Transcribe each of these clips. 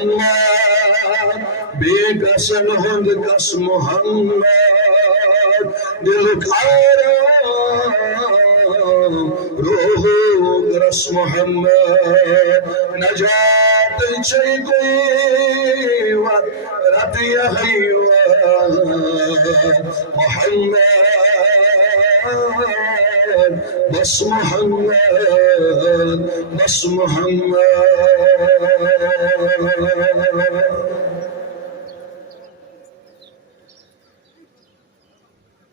محمد بیگسن ہند کس محمد دل کھارم روح گرس محمد نجات چی کوئی رتی حیوان محمد بس محمد بس محمد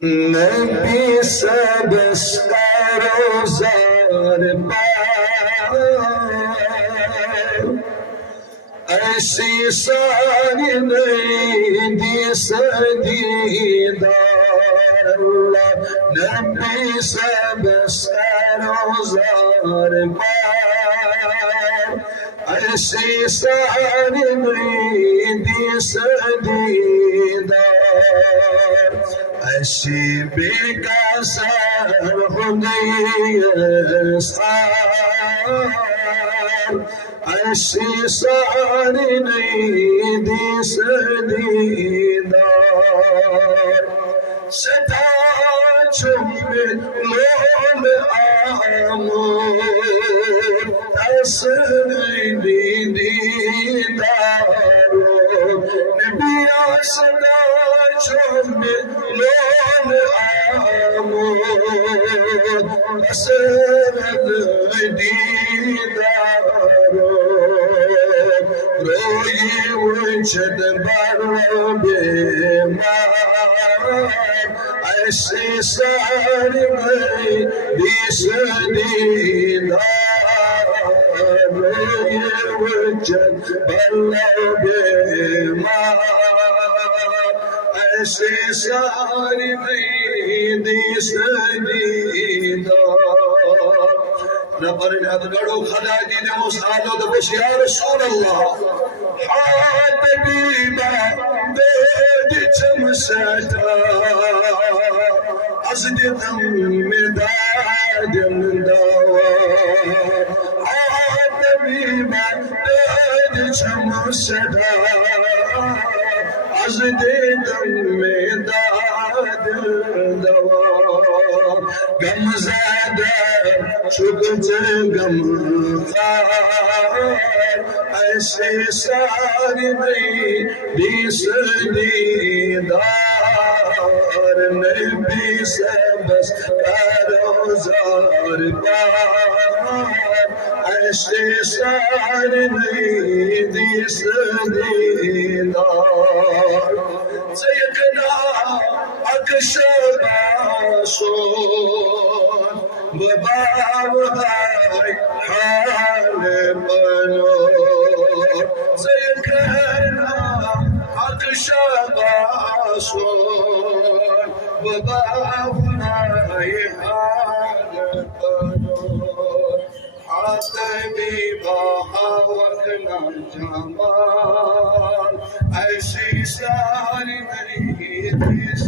نبی سبس روزار پار ایسی ساری نہیں دی دیدار اللہ نبی سبس روزار پار ایسی ساری نہیں دی دیدار ایسی بے قصر خدای اسحار ایسی ساری نہیں دی دیدار ستا چوبے لول آمور تسلی دیدار نبی ستا چوبے لول آمور تسلی دیدار روی وجد بر بیمار ایسی ساری میں دیس دیدار روی وجد بر بیمار ایسی ساری میں دیس دیدار نبر نیاد گڑو خدا دین مستعدو دبش یا رسول اللہ حاتبیبا دید چمستا از دیدم دادم دوا حاتبیبا دید چمستا از دیدم دادم دوا غم زدہ شکت غم خار ایسی ساری میں دیس دیدار نبی سے بس روزار پار ایسی ساری میں دیس دیدار سیدنا اکشبا سون وباوہائی حال بنو سیدنا اکشبا سون وباوہائی حال بنو حاتمی باہا وکنا جمال ایسی ساری میری دیس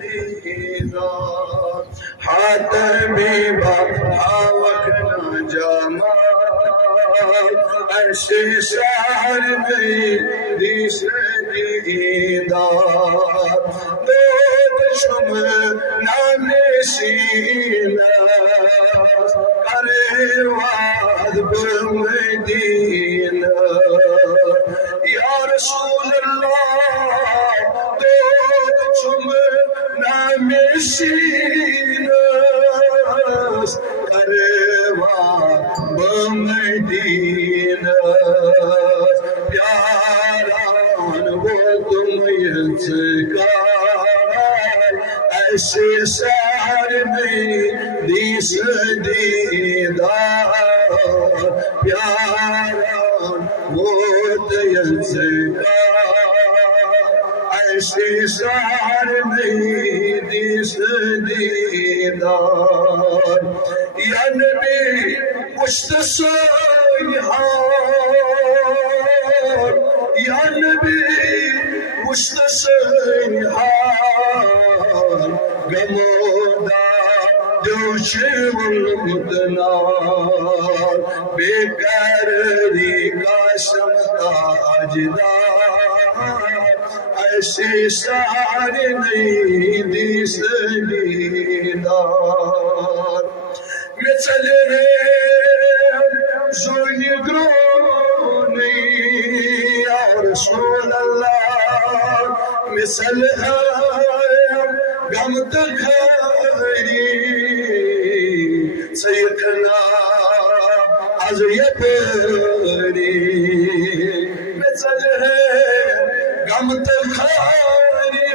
دیدار حاتمی باہا وکنا جمال ایسی ساری میری دیس دیدار دود شم نانشینا واد بمدینہ یا رسول اللہ دود چم نامشینہ واد بمدینہ پیاران وہ تم یزکار ایسے سار میں دیس دیدار پیاران وہ یزکار ایسے سار میں دیس دیدار یا نبی پشت سیحار یا نبی پشت سیحار گمودا دوشی والمدنار بے قراری کا شمتار تاجدار ایسی ساری نہیں دیس دیدار مثل زوی گرونی یا رسول اللہ مثل غمت گھری سیکھنا از یہ پیری مثل غمت گھری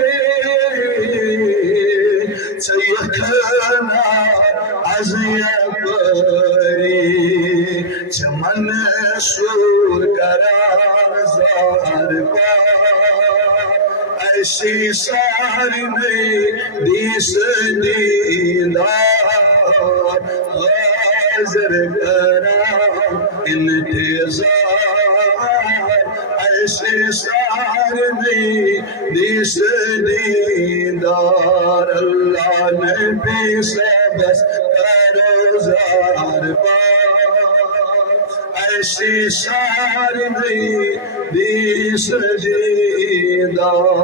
سیکھنا از یہ پیری چمن سور کران زار پار ایسی ساری نہیں دیس دیدار حاضر کران انتظار ایسی ساری نہیں دیس دیدار اللہ نبی سے بس کرو زار پار ایسی ساری نہیں دیس دیدار